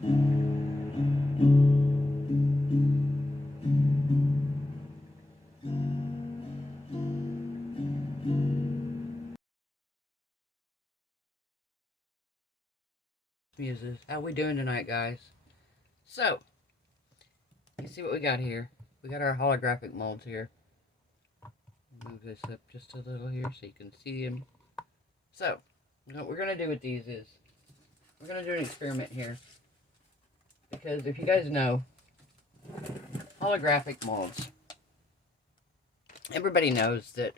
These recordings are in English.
Muses. How we doing tonight, guys? So, you see what we got here? We got our holographic molds here. Move this up just a little here so you can see them. So, what we're going to do with these is, we're going to do an experiment here. Because if you guys know, holographic molds, everybody knows that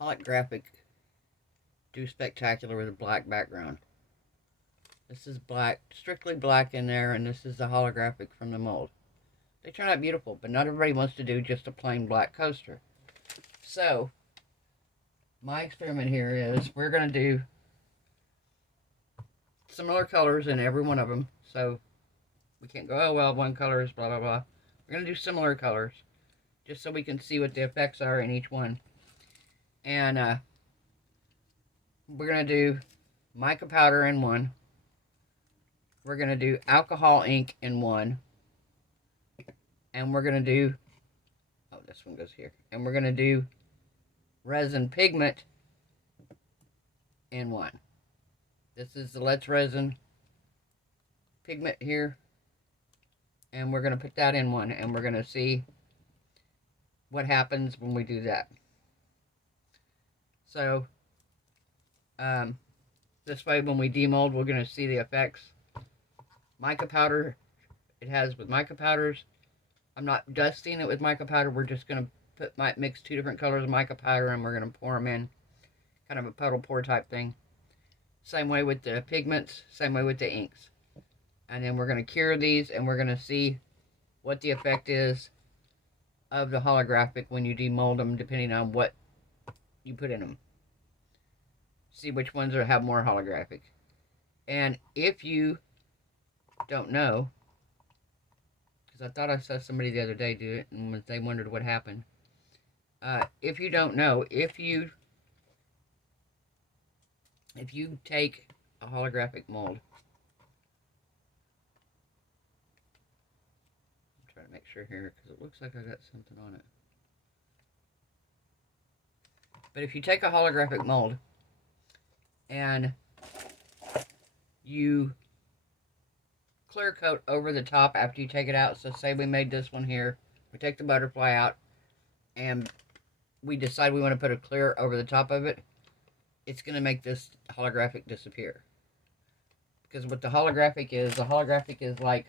holographic do spectacular with a black background. This is black, strictly black in there, and this is the holographic from the mold. They turn out beautiful, but not everybody wants to do just a plain black coaster. So, my experiment here is we're going to do similar colors in every one of them. So, we can't go, oh, well, one color is blah, blah, blah. We're going to do similar colors, just so we can see what the effects are in each one. And we're going to do mica powder in one. We're going to do alcohol ink in one. And we're going to do, oh, this one goes here. And we're going to do resin pigment in one. This is the Let's Resin pigment here. And we're going to put that in one. And we're going to see what happens when we do that. So, this way when we demold, we're going to see the effects. Mica powder, it has with mica powders. I'm not dusting it with mica powder. We're just going to mix two different colors of mica powder and we're going to pour them in. Kind of a puddle pour type thing. Same way with the pigments, same way with the inks. And then we're going to cure these and we're going to see what the effect is of the holographic when you demold them, depending on what you put in them. See which ones have more holographic. And if you don't know, because I thought I saw somebody the other day do it and they wondered what happened. If you don't know, if you take a holographic mold, I'm trying to make sure here because it looks like I got something on it. But if you take a holographic mold and you clear coat over the top after you take it out, so say we made this one here, we take the butterfly out and we decide we want to put a clear over the top of it, it's going to make this holographic disappear. Because what the holographic is like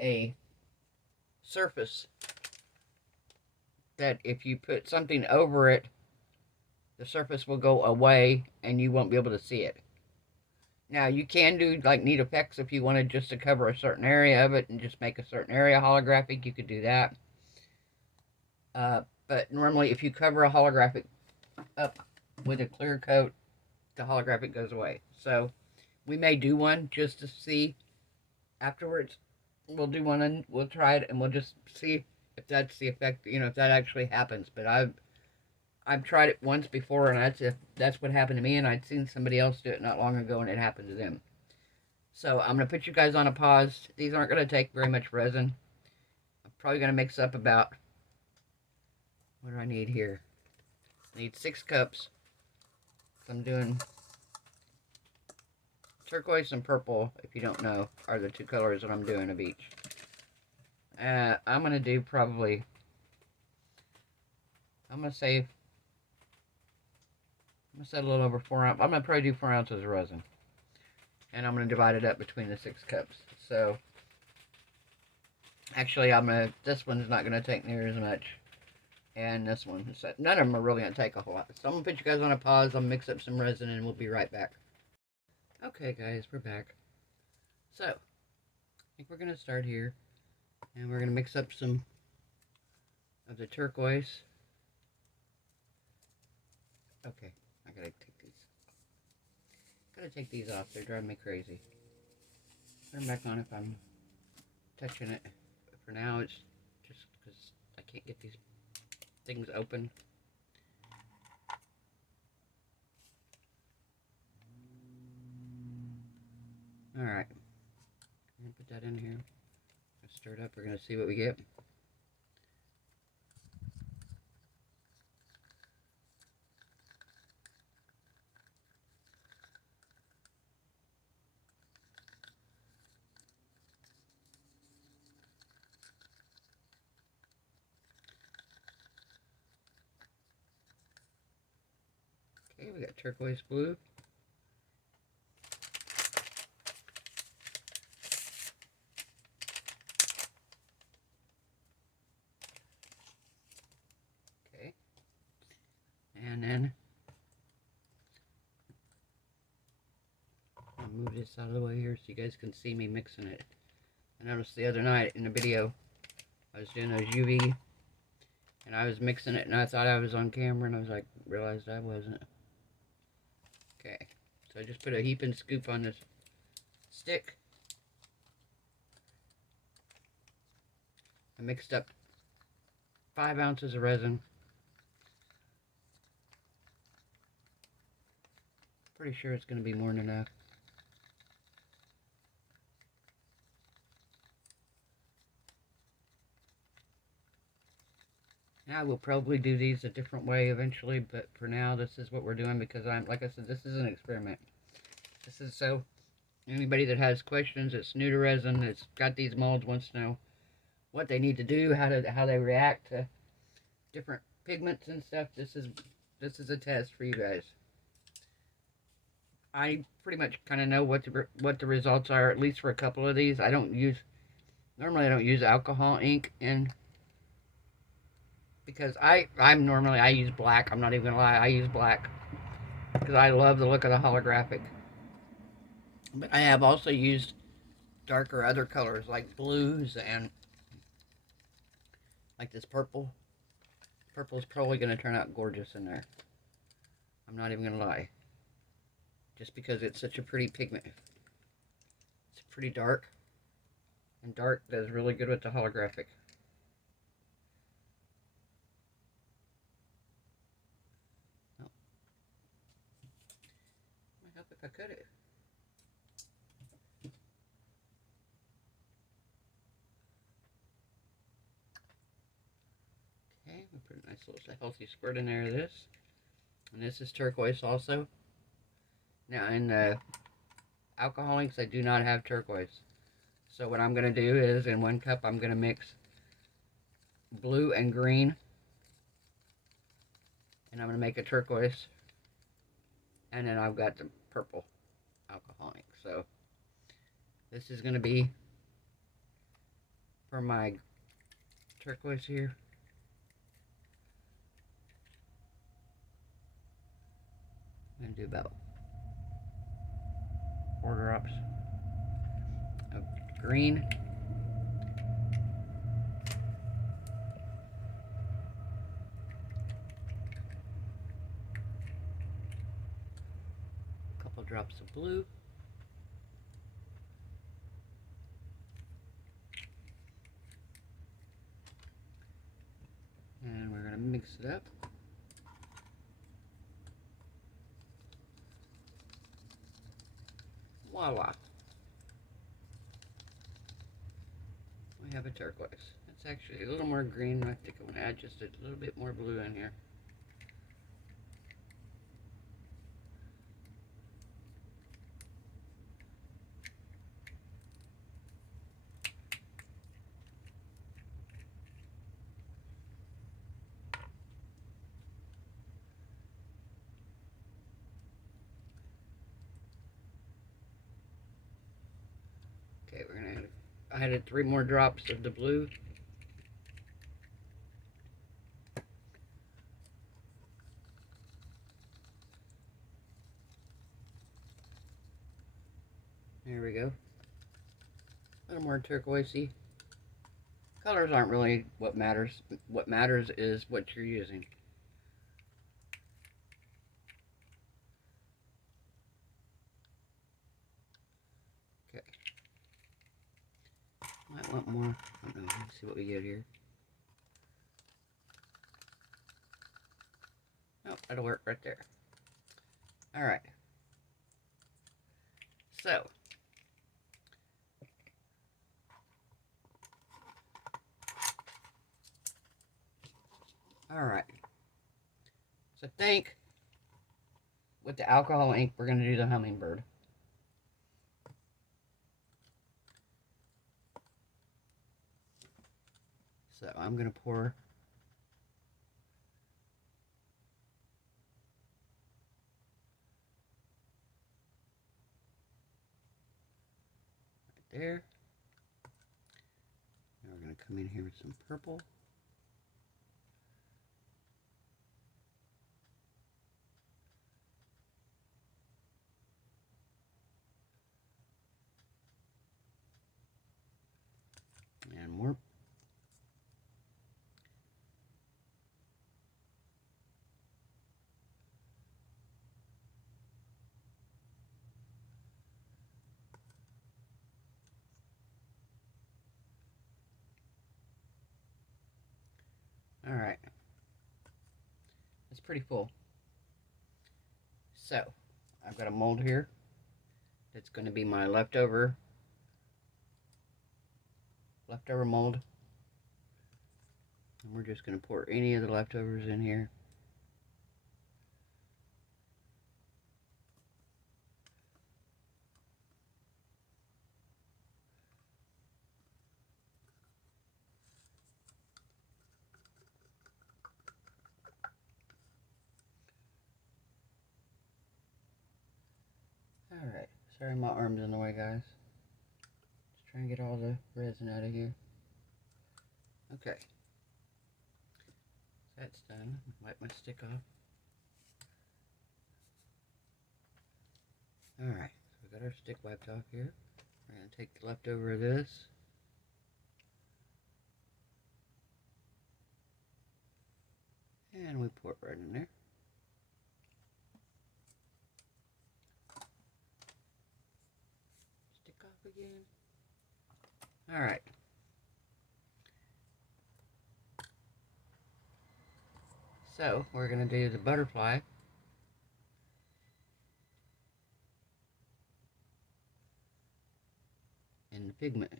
a surface that if you put something over it, the surface will go away and you won't be able to see it. Now, you can do like neat effects if you wanted just to cover a certain area of it and just make a certain area holographic, you could do that. But normally if you cover a holographic up with a clear coat, the holographic goes away. So we may do one just to see afterwards. We'll do one and we'll try it and we'll just see if that's the effect, you know, if that actually happens. But I've tried it once before and that's what happened to me, and I'd seen somebody else do it not long ago and it happened to them. So I'm going to put you guys on a pause. These aren't going to take very much resin. I'm probably going to mix up about, what do I need here? I need 6 cups. So I'm doing turquoise and purple, if you don't know, are the 2 colors that I'm doing of each. I'm going to do probably, I'm going to say a little over 4 ounces. I'm going to probably do 4 ounces of resin. And I'm going to divide it up between the 6 cups. So, actually, this one's not going to take near as much. And this one. So none of them are really going to take a whole lot. So I'm going to put you guys on a pause. I'll mix up some resin and we'll be right back. Okay, guys, we're back. So, I think we're going to start here. And we're going to mix up some of the turquoise. Okay, I gotta take these off. They're driving me crazy. Turn back on if I'm touching it. But for now, it's just because I can't get these things open. Alright. Put that in here. Stir it up. We're going to see what we get. Okay, we got turquoise blue. Okay. And then I'll move this out of the way here so you guys can see me mixing it. I noticed the other night in the video I was doing those UV and I was mixing it and I thought I was on camera and I was like, realized I wasn't. Okay, so I just put a heaping scoop on this stick. I mixed up 5 ounces of resin. Pretty sure it's going to be more than enough. Now we'll probably do these a different way eventually, but for now this is what we're doing because like I said, this is an experiment. This is so anybody that has questions that's new to resin, that's got these molds, wants to know what they need to do, how they react to different pigments and stuff. This is a test for you guys. I pretty much kind of know what the results are, at least for a couple of these. Normally I don't use alcohol ink in, because I use black. I'm not even gonna lie, I use black because I love the look of the holographic. But I have also used darker other colors like blues and like this purple. Purple is probably going to turn out gorgeous in there. I'm not even going to lie. Just because it's such a pretty pigment. It's pretty dark. And dark does really good with the holographic. Oh. Might help if I cut it. Okay, we put a nice little healthy squirt in there of this. And this is turquoise also. Now in the alcohol inks, I do not have turquoise. So what I'm going to do is, in 1 cup, I'm going to mix blue and green. And I'm going to make a turquoise. And then I've got the purple alcohol ink. So this is going to be for my turquoise here. I'm going to do about 4 drops of green. A couple drops of blue. And we're going to mix it up. Voila. We have a turquoise. It's actually a little more green. I think I'm going to add just a little bit more blue in here. Okay, we're going to add, I added 3 more drops of the blue. There we go. A little more turquoisey. Colors aren't really what matters. What matters is what you're using. Okay. Might want more. I don't know. Let's see what we get here. Oh, that'll work right there. Alright. So, Alright. So I think with the alcohol ink, we're going to do the hummingbird. So I'm going to pour right there. Now we're going to come in here with some purple. And more. Alright. It's pretty full. So, I've got a mold here. It's going to be my leftover mold. And we're just going to pour any of the leftovers in here. Alright, sorry my arm's in the way, guys. Just trying to get all the resin out of here. Okay. That's done. Wipe my stick off. Alright, so we got our stick wiped off here. We're going to take the leftover of this. And we pour it right in there. Stick off again. Alright. So, we're going to do the butterfly. And the pigment.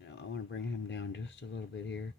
Now, I want to bring him down just a little bit here.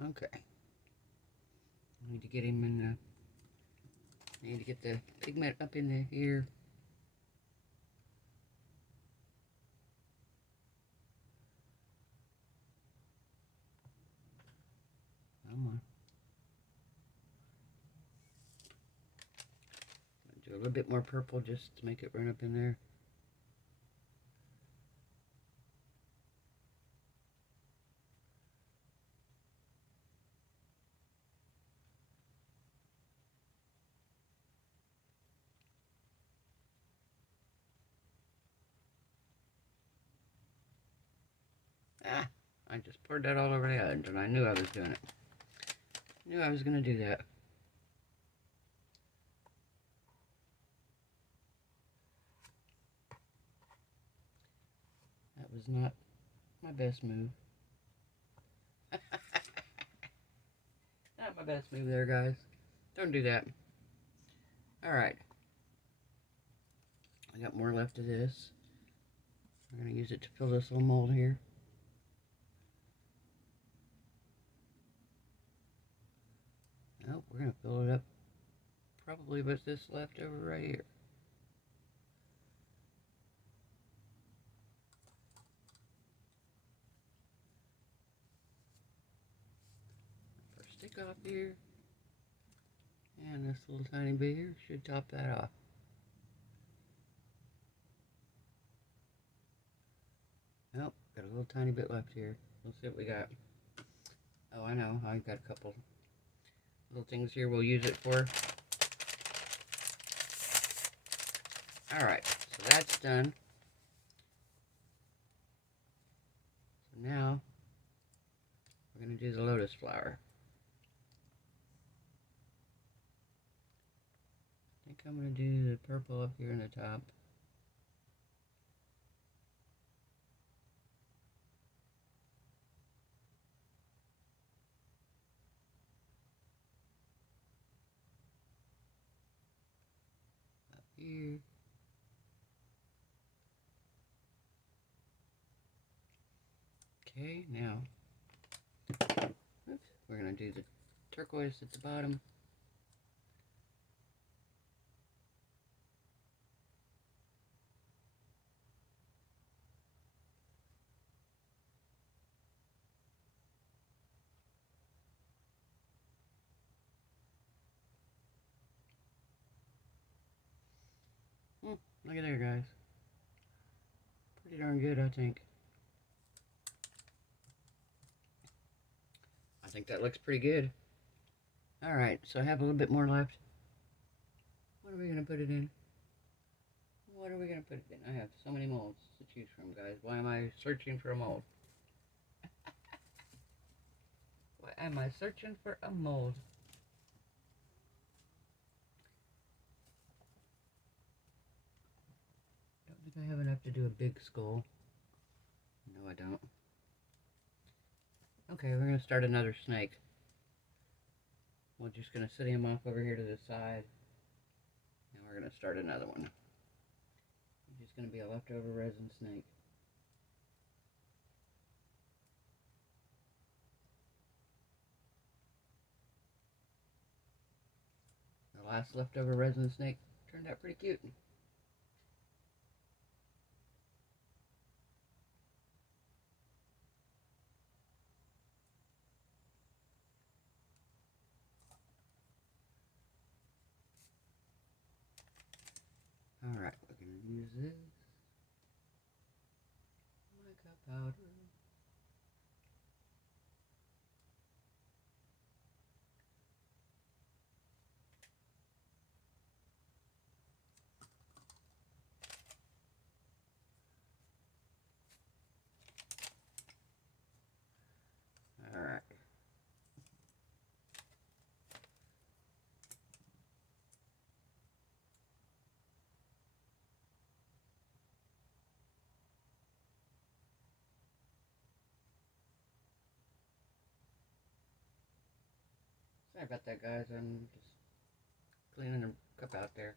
Okay. I need to get him in the... I need to get the pigment up in the ear. Come on. Do a little bit more purple just to make it run up in there. Ah, I just poured that all over the edge, and I knew I was doing it. Knew I was going to do that. That was not my best move. Not my best move there, guys. Don't do that. Alright. I got more left of this. I'm going to use it to fill this little mold here. Nope, we're going to fill it up probably with this leftover right here. First stick off here. And this little tiny bit here should top that off. Nope, got a little tiny bit left here. Let's see what we got. Oh, I know, I've got a couple little things here we'll use it for. Alright, so that's done. So now, we're going to do the lotus flower. I think I'm going to do the purple up here in the top. Up here. Okay, now, oops, we're going to do the turquoise at the bottom. Look at there, guys. Pretty darn good, I think. I think that looks pretty good. Alright, so I have a little bit more left. What are we going to put it in? What are we going to put it in? I have so many molds to choose from, guys. Why am I searching for a mold? Why am I searching for a mold? Don't think I have enough to do a big skull. No, I don't. Okay, we're going to start another snake. We're just going to set him off over here to the side. And we're going to start another one. It's just going to be a leftover resin snake. The last leftover resin snake turned out pretty cute. Alright, we're going to use this mica powder. Alright. Sorry about that, guys. I'm just cleaning the cup out there.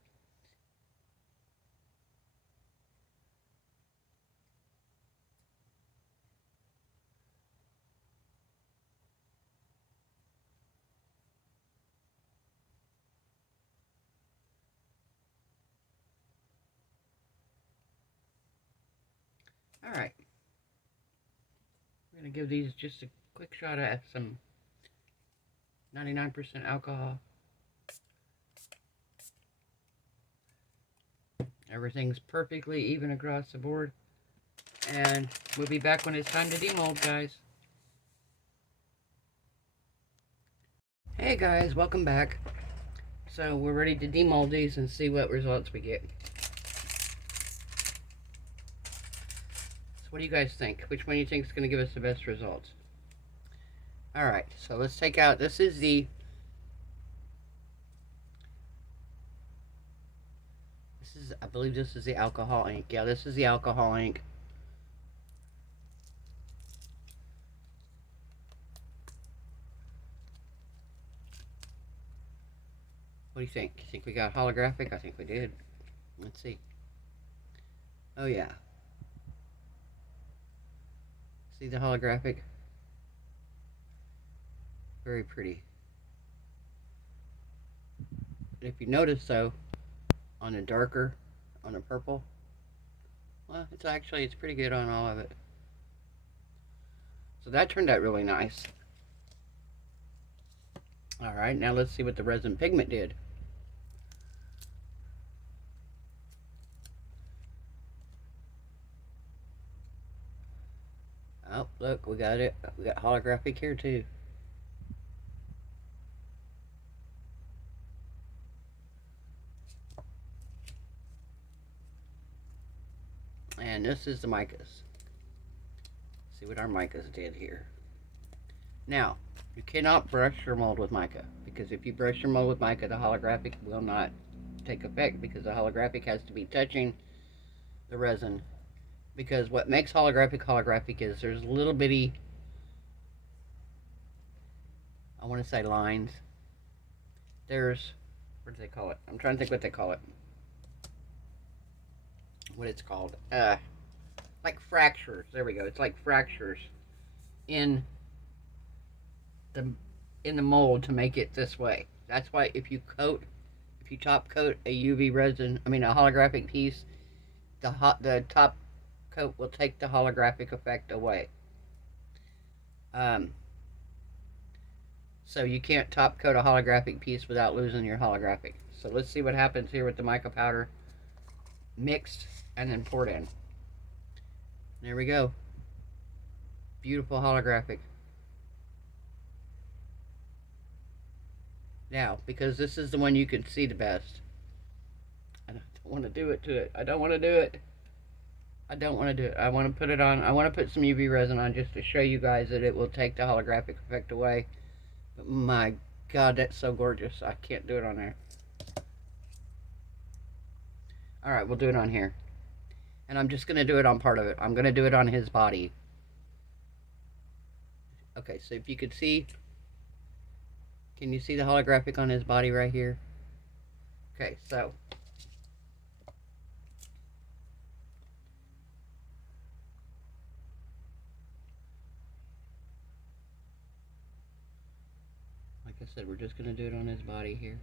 Alright. We're going to give these just a quick shot at some 99% alcohol. Everything's perfectly even across the board. And we'll be back when it's time to demold, guys. Hey guys, welcome back. So we're ready to demold these and see what results we get. So what do you guys think? Which one do you think is going to give us the best results? Alright, so let's take out, I believe this is the alcohol ink. Yeah, this is the alcohol ink. What do you think? You think we got holographic? I think we did. Let's see. Oh yeah. See the holographic? Very pretty. And if you notice though, on the darker, on the purple, well, it's pretty good on all of it. So that turned out really nice. Alright, now let's see what the resin pigment did. Oh, look, we got it. We got holographic here too. And this is the micas. See what our micas did here. Now, you cannot brush your mold with mica, because if you brush your mold with mica, the holographic will not take effect, because the holographic has to be touching the resin. Because what makes holographic is there's little bitty, I want to say lines. There's, what do they call it? I'm trying to think what they call it. What it's called. Like fractures. There we go. It's like fractures in the mold to make it this way. That's why if you top coat a UV resin, a holographic piece, the top coat will take the holographic effect away. So you can't top coat a holographic piece without losing your holographic. So let's see what happens here with the mica powder mixed and then poured in. There we go. Beautiful holographic. Now, because this is the one you can see the best, I don't want to do it to it. I don't want to do it. I don't want to do it. I want to put it on. I want to put some UV resin on just to show you guys that it will take the holographic effect away. But my God, that's so gorgeous. I can't do it on there. Alright, we'll do it on here. And I'm just going to do it on part of it. I'm going to do it on his body. Okay, so if you could see, can you see the holographic on his body right here? Okay, so like I said, we're just going to do it on his body here.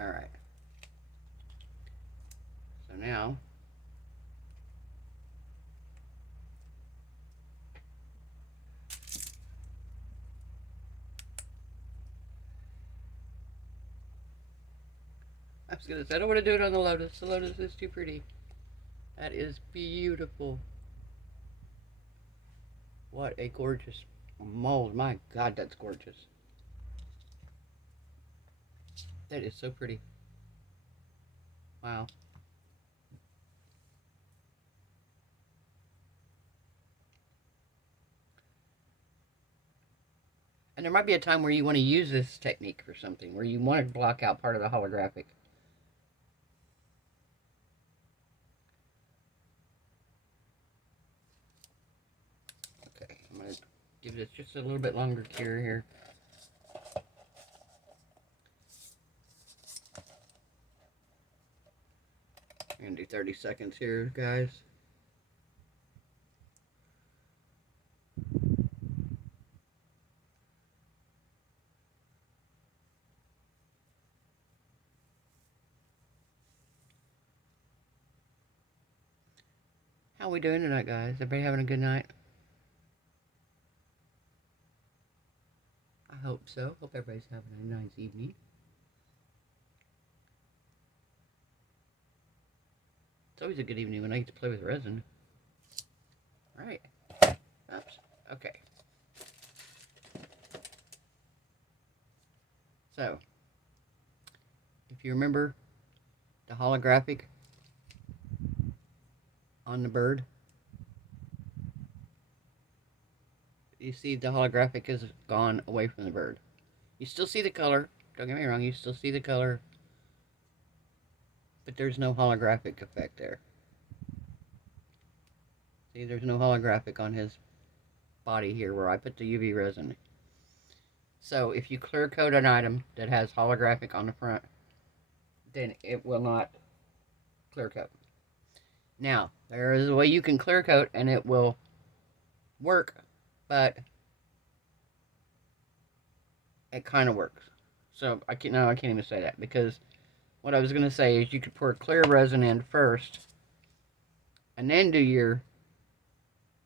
Alright. So now, I was going to say, I don't want to do it on the lotus. The lotus is too pretty. That is beautiful. What a gorgeous mold. My God, that's gorgeous. That is so pretty. Wow. And there might be a time where you want to use this technique for something, where you want to block out part of the holographic. Okay, I'm going to give this just a little bit longer cure here. I'm going to do 30 seconds here, guys. How we doing tonight, guys? Everybody having a good night? I hope so. Hope everybody's having a nice evening. It's always a good evening when I get to play with resin. Alright. Oops. Okay. So, if you remember the holographic on the bird, you see the holographic has gone away from the bird. You still see the color. Don't get me wrong, you still see the color. But there's no holographic effect there. See, there's no holographic on his body here where I put the UV resin. So if you clear coat an item that has holographic on the front, then it will not clear coat. Now, there is a way you can clear coat and it will work, but it kind of works. So I can't even say that, because what I was going to say is you could pour clear resin in first and then do your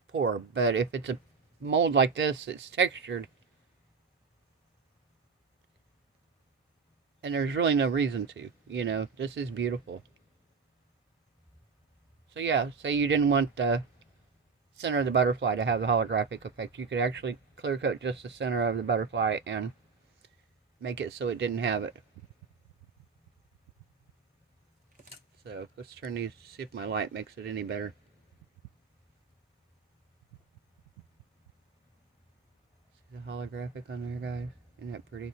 pour. But if it's a mold like this, it's textured, and there's really no reason to, you know, this is beautiful. So yeah, say you didn't want the center of the butterfly to have the holographic effect. You could actually clear coat just the center of the butterfly and make it so it didn't have it. So let's turn these to see if my light makes it any better. See the holographic on there, guys? Isn't that pretty?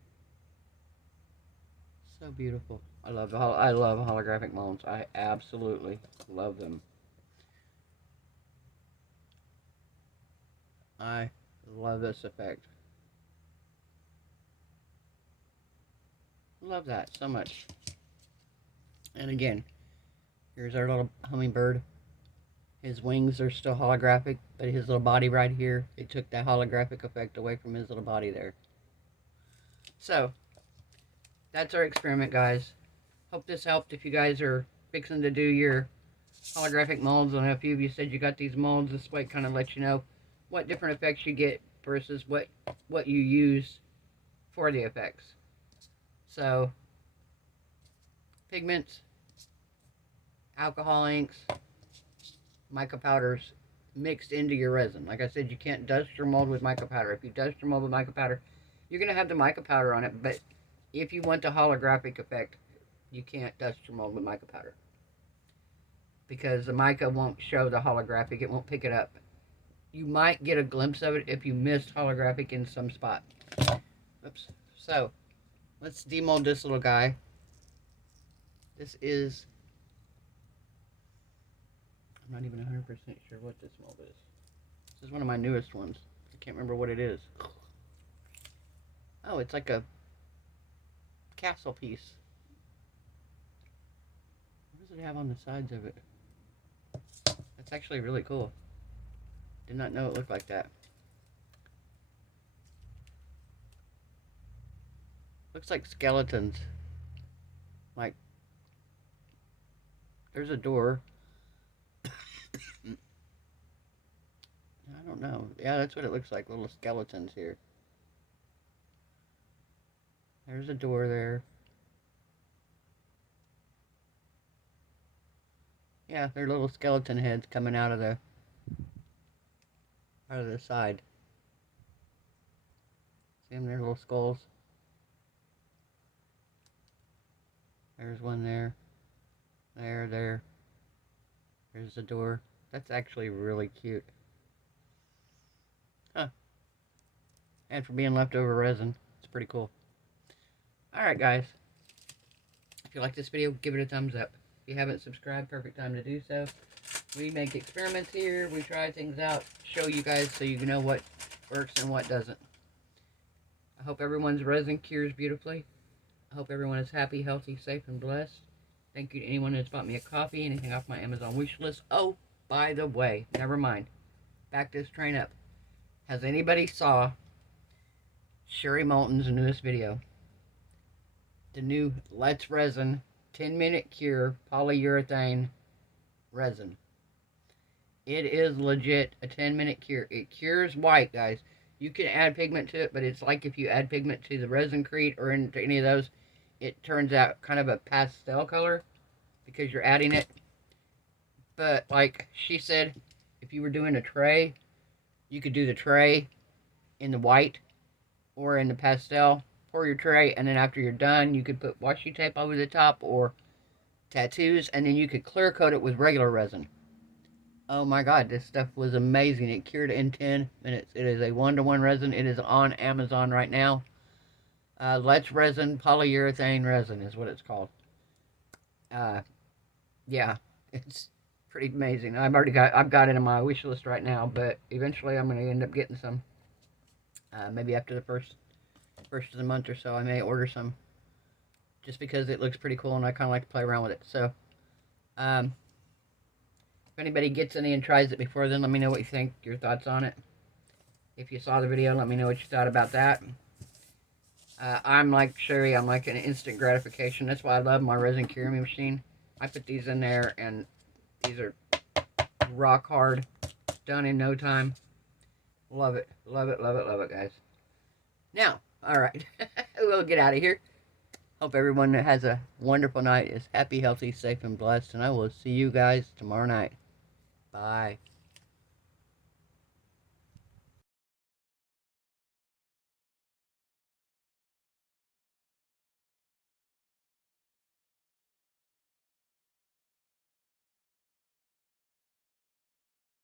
So beautiful. I love holographic molds. I absolutely love them. I love this effect. Love that so much. And again, here's our little hummingbird. His wings are still holographic, but his little body right here, it took that holographic effect away from his little body there. So, that's our experiment, guys. Hope this helped if you guys are fixing to do your holographic molds. I know a few of you said you got these molds. This way kind of lets you know what different effects you get versus what you use for the effects. So, pigments, alcohol inks, mica powders mixed into your resin. Like I said, you can't dust your mold with mica powder. If you dust your mold with mica powder, you're going to have the mica powder on it, but if you want the holographic effect, you can't dust your mold with mica powder, because the mica won't show the holographic. It won't pick it up. You might get a glimpse of it if you missed holographic in some spot. Oops. So, let's demold this little guy. This is, I'm not even 100% sure what this mold is. This is one of my newest ones. I can't remember what it is. Oh, it's like a castle piece. What does it have on the sides of it? That's actually really cool. Did not know it looked like that. Looks like skeletons. Like, there's a door. I don't know. Yeah, that's what it looks like. Little skeletons here. There's a door there. Yeah, they're little skeleton heads coming out of the side. See them? They're little skulls. There's one there. There. There's the door. That's actually really cute. Huh. And for being leftover resin, it's pretty cool. Alright, guys. If you like this video, give it a thumbs up. If you haven't subscribed, perfect time to do so. We make experiments here. We try things out, show you guys so you know what works and what doesn't. I hope everyone's resin cures beautifully. I hope everyone is happy, healthy, safe, and blessed. Thank you to anyone that's bought me a coffee, anything off my Amazon wish list. Oh, by the way, never mind. Back this train up. Has anybody saw Sherry Moulton's newest video? The new Let's Resin 10-minute cure polyurethane resin. It is legit a 10-minute cure. It cures white, guys. You can add pigment to it, but it's like if you add pigment to the Resin-Crete or into any of those, it turns out kind of a pastel color because you're adding it. But like she said, if you were doing a tray, you could do the tray in the white or in the pastel. Pour your tray, and then after you're done, you could put washi tape over the top or tattoos, and then you could clear coat it with regular resin. Oh my god, this stuff was amazing. It cured in 10 minutes. It is a 1-to-1 resin. It is on Amazon right now. Let's Resin polyurethane resin is what it's called. Yeah, it's pretty amazing. I've got it in my wish list right now, but eventually I'm going to end up getting some. Maybe after the first of the month or so, I may order some, just because it looks pretty cool and I kind of like to play around with it. So, if anybody gets any and tries it before then, let me know what you think, your thoughts on it. If you saw the video, let me know what you thought about that. I'm like Sherry, I'm like an instant gratification. That's why I love my resin curing machine. I put these in there, and these are rock hard, done in no time. Love it, love it, love it, love it, guys. Now, alright, we'll get out of here. Hope everyone has a wonderful night, is happy, healthy, safe, and blessed, and I will see you guys tomorrow night. Bye.